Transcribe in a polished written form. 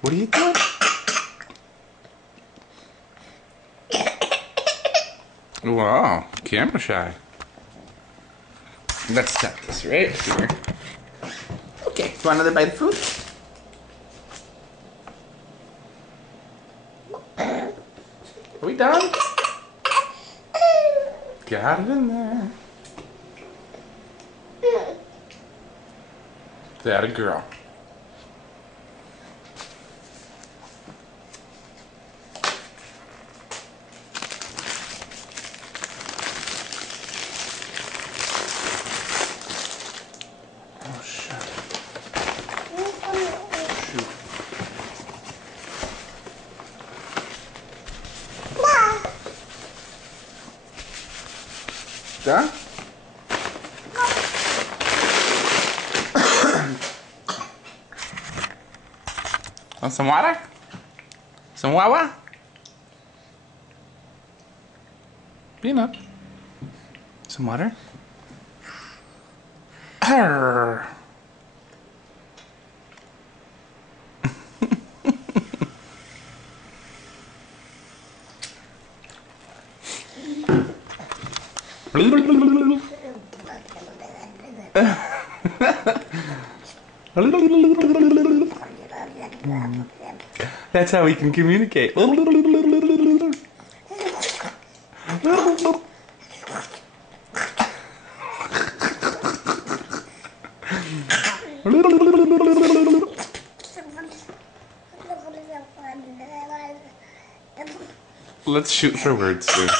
What are you doing? Wow, camera shy. Let's set this right here. Okay, do you want another bite of food? Are we done? Got it in there. That a girl. Oh shit. Shoot. Done? Want some water? Some wawa? Peanut. Some water? Arr. That's how we can communicate. Let's shoot for words soon.